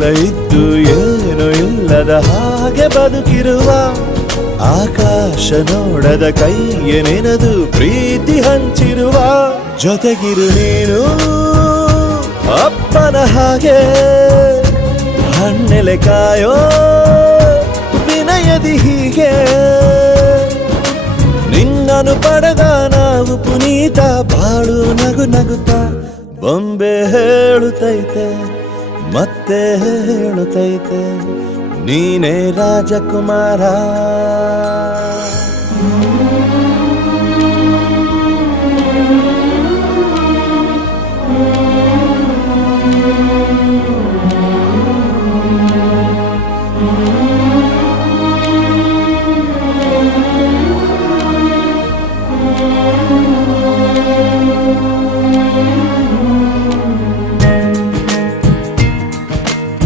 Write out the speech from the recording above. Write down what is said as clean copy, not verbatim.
ಎಲ್ಲ ಇದ್ದು ಏನು ಇಲ್ಲದ ಹಾಗೆ ಬದುಕಿರುವ ಆಕಾಶ ನೋಡದ ಕೈಯೇ ನೆನೆದು ಪ್ರೀತಿ ಹಂಚಿರುವ ಜೊತೆಗಿರು ನೀನು ಅಪ್ಪನ ಹಾಗೆ ಹಣ್ಣೆಲೆ ಕಾಯೋ ವಿನಯದಿ ಹೀಗೆ ನಿನ್ನನು ಪಡೆದ ನಾವು ಪುನೀತ ಬಾಳು ನಗು ನಗುತ್ತಾ ಬೊಂಬೆ ಹೇಳುತ್ತೈತೆ ಮತ್ತೆ ಹೇಳುತ್ತೈತೆ ನೀನೇ ರಾಜಕುಮಾರ.